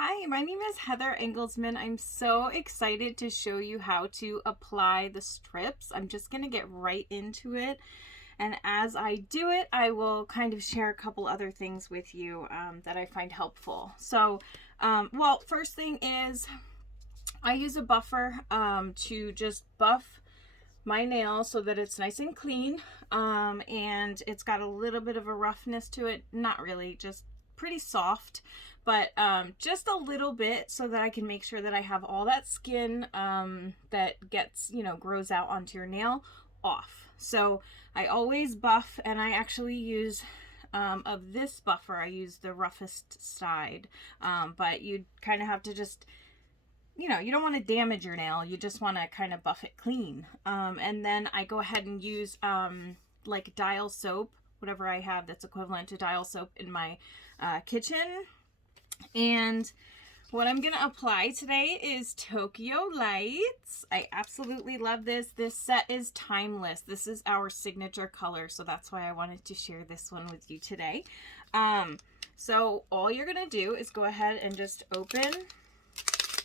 Hi, my name is Heather Engelsman. I'm so excited to show you how to apply the strips. I'm just going to get right into it. And as I do it, I will kind of share a couple other things with you that I find helpful. Well, first thing is I use a buffer to just buff my nail so that it's nice and clean, and it's got a little bit of a roughness to it. Not really, just pretty soft, but just a little bit so that I can make sure that I have all that skin that gets, grows out onto your nail off. So I always buff, and I actually use of this buffer, I use the roughest side, but you kind of have to just, you don't want to damage your nail. You just want to kind of buff it clean. And then I go ahead and use like Dial soap, whatever I have that's equivalent to Dial soap in my kitchen. And what I'm going to apply today is Tokyo Lights. I absolutely love this. This set is timeless. This is our signature color, so that's why I wanted to share this one with you today. So all you're going to do is go ahead and just open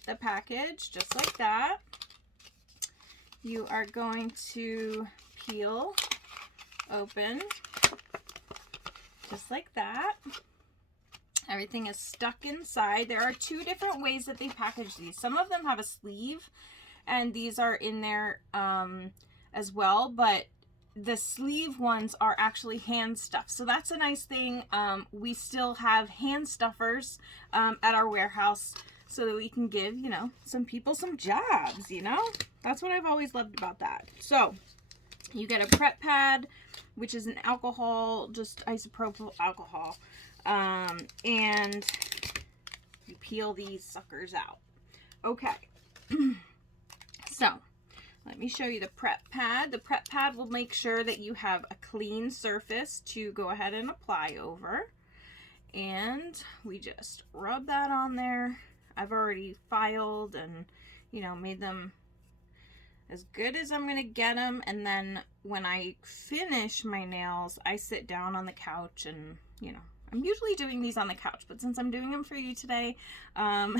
the package just like that. You are going to peel open just like that. Everything is stuck inside. There are two different ways that they package these. Some of them have a sleeve, and these are in there as well, but the sleeve ones are actually hand stuffed. So that's a nice thing. We still have hand stuffers at our warehouse so that we can give, some people some jobs, That's what I've always loved about that. So you get a prep pad, which is an alcohol, just isopropyl alcohol. And you peel these suckers out. Okay. So let me show you the prep pad. The prep pad will make sure that you have a clean surface to go ahead and apply over. And we just rub that on there. I've already filed and, made them as good as I'm going to get them. And then when I finish my nails, I sit down on the couch and, I'm usually doing these on the couch, but since I'm doing them for you today, I'm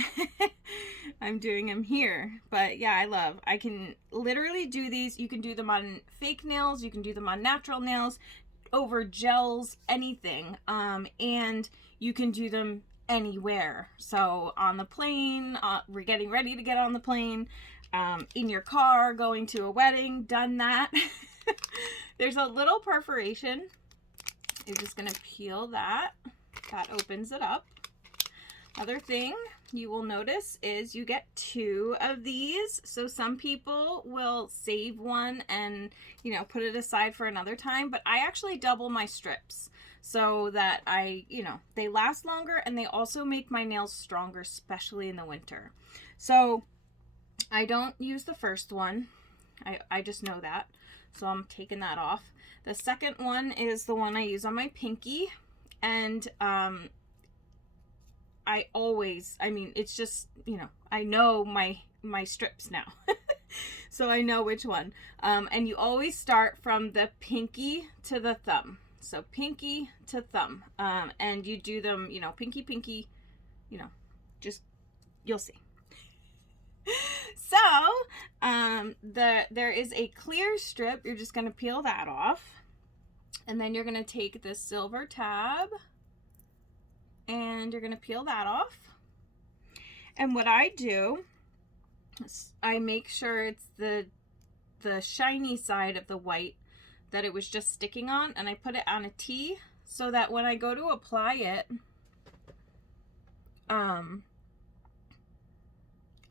doing them here. But yeah, I can literally do these. You can do them on fake nails. You can do them on natural nails, over gels, anything. And you can do them anywhere. So on the plane, we're getting ready to get on the plane, in your car, going to a wedding, done that. There's a little perforation. You're just going to peel that. That opens it up. Other thing you will notice is you get two of these. So some people will save one and, put it aside for another time. But I actually double my strips so that they last longer, and they also make my nails stronger, especially in the winter. So I don't use the first one. I just know that. So I'm taking that off. The second one is the one I use on my pinky. And it's just, I know my strips now. So I know which one. And you always start from the pinky to the thumb. So pinky to thumb. And you do them, pinky, just, you'll see. So, there is a clear strip. You're just going to peel that off. And then you're going to take the silver tab and you're going to peel that off. And what I do is I make sure it's the shiny side of the white that it was just sticking on, and I put it on a T so that when I go to apply it, I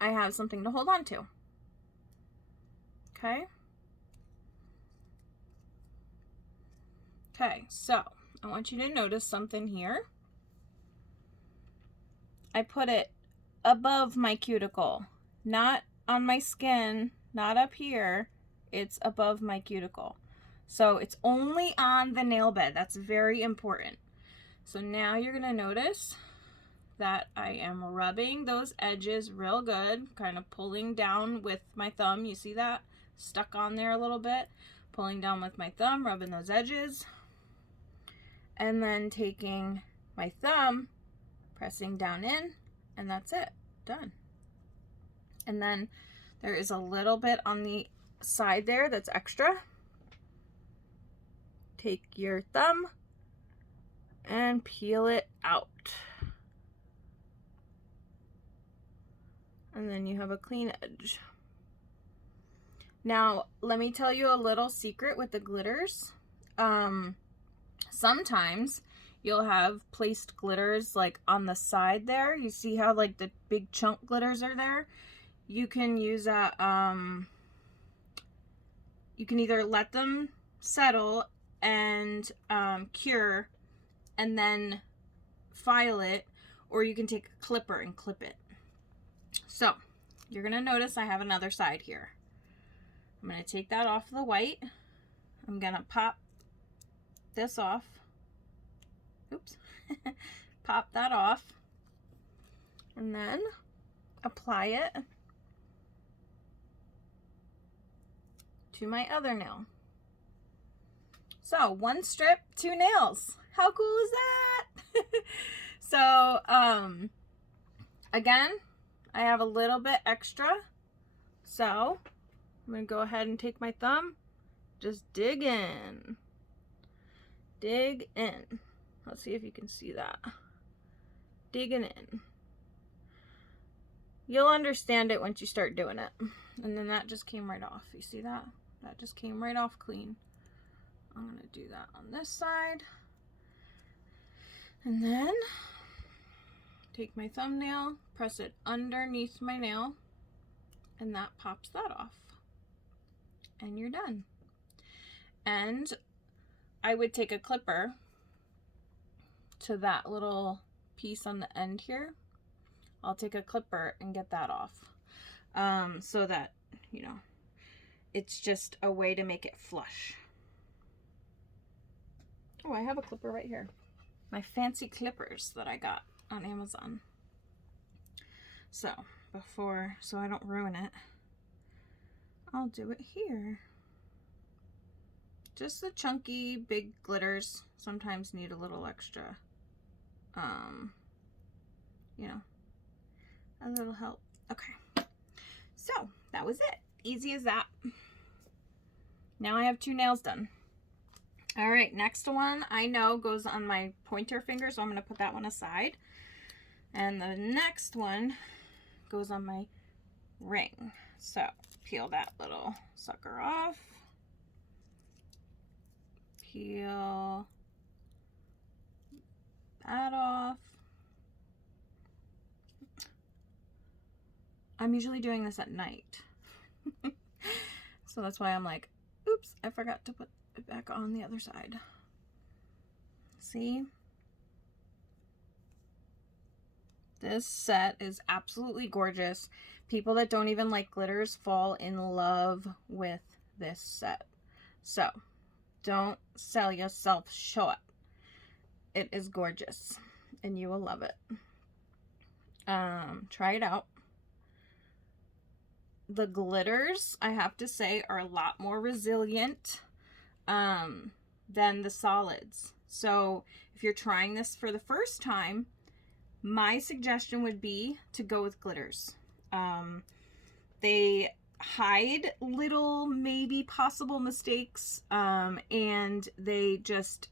have something to hold on to. Okay. Okay, so I want you to notice something here. I put it above my cuticle, not on my skin, not up here. It's above my cuticle. So it's only on the nail bed. That's very important. So now you're going to notice that I am rubbing those edges real good, kind of pulling down with my thumb. You see that? Stuck on there a little bit. Pulling down with my thumb, rubbing those edges. And then taking my thumb, pressing down in, And that's it. Done. And then there is a little bit on the side there that's extra. Take your thumb and peel it out. And then you have a clean edge. Now, let me tell you a little secret with the glitters. Sometimes you'll have placed glitters like on the side there. You see how like the big chunk glitters are there? You can use a, you can either let them settle and cure and then file it, or you can take a clipper and clip it. So you're gonna notice I have another side here. I'm gonna take that off the white. I'm gonna pop this off. Oops. Pop that off. And then apply it to my other nail. So 1 strip, 2 nails. How cool is that? So, again, I have a little bit extra. So I'm gonna go ahead and take my thumb, just dig in. Dig in. Let's see if you can see that. Digging in. You'll understand it once you start doing it. And then that just came right off. You see that? That just came right off clean. I'm gonna do that on this side. And then take my thumbnail, press it underneath my nail, and that pops that off. And you're done. And I would take a clipper to that little piece on the end here. I'll take a clipper and get that off. So that, you know, it's just a way to make it flush. Oh, I have a clipper right here. My fancy clippers that I got on Amazon. So so I don't ruin it, I'll do it here. Just the chunky big glitters sometimes need a little extra, you know, a little help. Okay, so that was it. Easy as that. Now I have 2 nails done. All right, next one I know goes on my pointer finger, so I'm going to put that one aside. And the next one goes on my ring. So peel that little sucker off. Peel that off. I'm usually doing this at night. So that's why I'm like, oops, I forgot to put it back on the other side. See? This set is absolutely gorgeous. People that don't even like glitters fall in love with this set. So, don't sell yourself short. It is gorgeous, and you will love it. Try it out. The glitters, I have to say, are a lot more resilient than the solids. So if you're trying this for the first time, my suggestion would be to go with glitters. They hide little maybe possible mistakes, and they just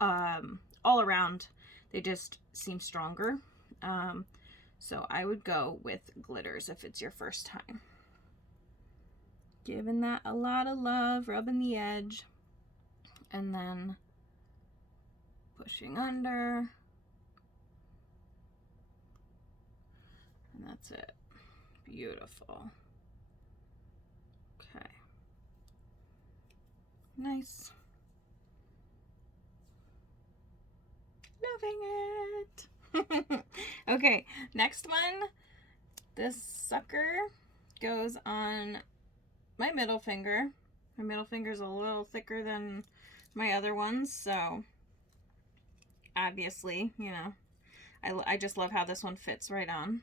all around, they just seem stronger. So I would go with glitters if it's your first time. Giving that a lot of love, rubbing the edge, and then pushing under. And that's it. Beautiful. Okay. Nice. Loving it. Okay, next one. This sucker goes on my middle finger. My middle finger is a little thicker than my other ones, so obviously, you know, I just love how this one fits right on.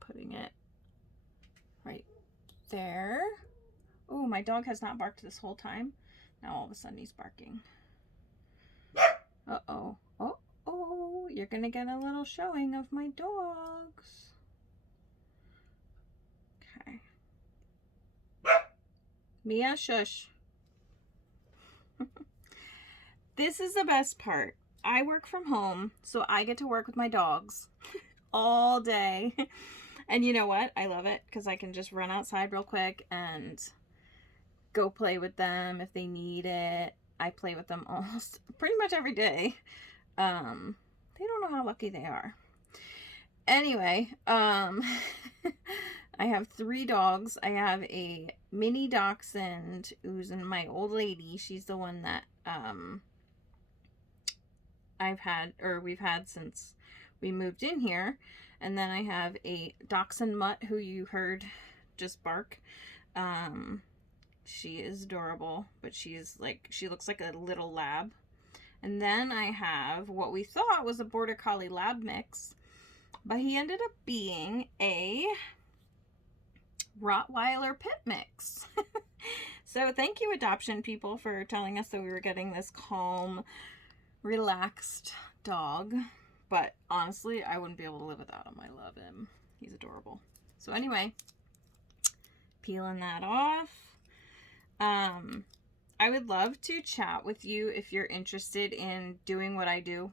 Putting it right there. Oh, my dog has not barked this whole time. Now all of a sudden he's barking. Uh-oh. you're gonna get a little showing of my dogs. Okay. Mia, shush. This is the best part. I work from home, so I get to work with my dogs all day. And you know what? I love it because I can just run outside real quick and go play with them if they need it. I play with them almost pretty much every day. They don't know how lucky they are. Anyway, I have 3 dogs. I have a mini dachshund who's in my old lady. She's the one that we've had since we moved in here. And then I have a dachshund mutt who you heard just bark. She is adorable, but she looks like a little lab. And then I have what we thought was a Border Collie Lab mix, but he ended up being a Rottweiler Pit mix. So thank you, adoption people, for telling us that we were getting this calm, relaxed dog. But honestly, I wouldn't be able to live without him. I love him. He's adorable. So anyway, peeling that off. I would love to chat with you if you're interested in doing what I do.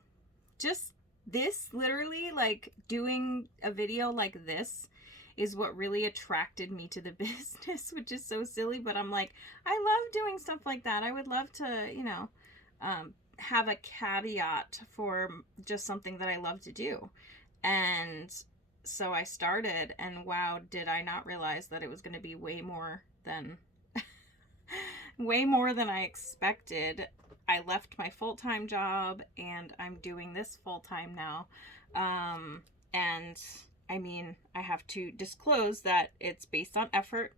Just this, literally, like doing a video like this is what really attracted me to the business, which is so silly, but I'm like, I love doing stuff like that. I would love to, you know, have a caveat for just something that I love to do. And so I started, and wow, did I not realize that it was going to be way more than I expected. I left my full-time job and I'm doing this full-time now. And I mean, I have to disclose that it's based on effort.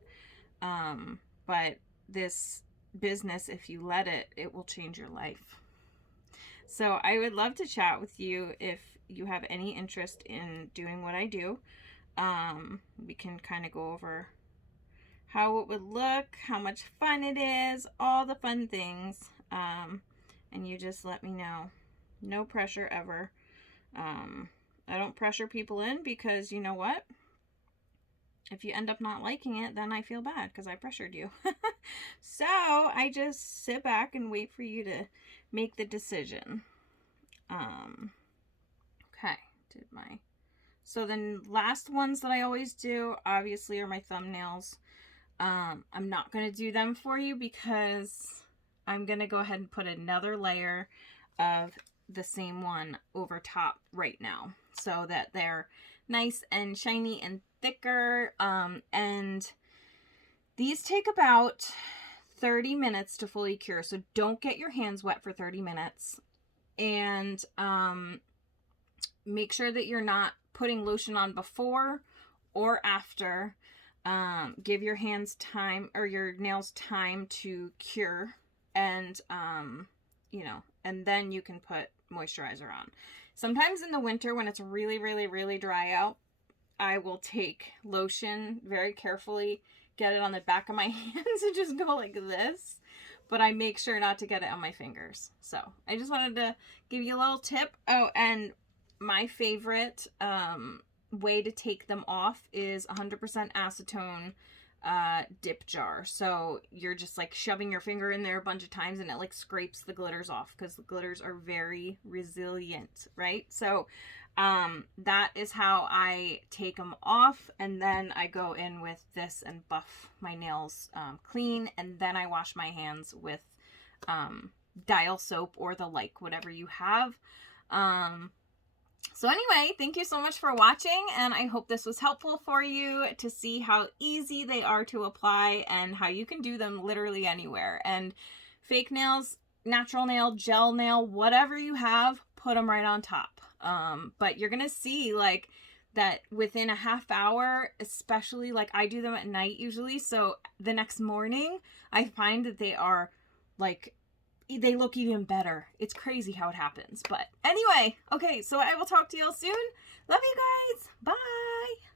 But this business, if you let it, it will change your life. So I would love to chat with you if you have any interest in doing what I do. We can kind of go over how it would look, how much fun it is, all the fun things. And you just let me know. No pressure ever. I don't pressure people in because you know what? If you end up not liking it, then I feel bad because I pressured you. So I just sit back and wait for you to make the decision. Okay, so the last ones that I always do, obviously, are my thumbnails. I'm not going to do them for you because I'm going to go ahead and put another layer of the same one over top right now so that they're nice and shiny and thicker. And these take about 30 minutes to fully cure, so don't get your hands wet for 30 minutes. And make sure that you're not putting lotion on before or after. Give your hands time, or your nails time to cure, and you know, and then you can put moisturizer on. Sometimes in the winter when it's really, really, really dry out, I will take lotion very carefully, get it on the back of my hands and just go like this. But I make sure not to get it on my fingers. So I just wanted to give you a little tip. Oh, and my favorite way to take them off is 100% acetone dip jar. So you're just like shoving your finger in there a bunch of times and it like scrapes the glitters off because the glitters are very resilient, right? So that is how I take them off, and then I go in with this and buff my nails clean, and then I wash my hands with dial soap or the like, whatever you have. So anyway, thank you so much for watching, and I hope this was helpful for you to see how easy they are to apply and how you can do them literally anywhere. And fake nails, natural nail, gel nail, whatever you have, put them right on top. But you're gonna see like that within a half hour, especially like I do them at night usually, so the next morning I find that they are like, they look even better. It's crazy how it happens. But anyway, okay, so I will talk to y'all soon. Love you guys. Bye.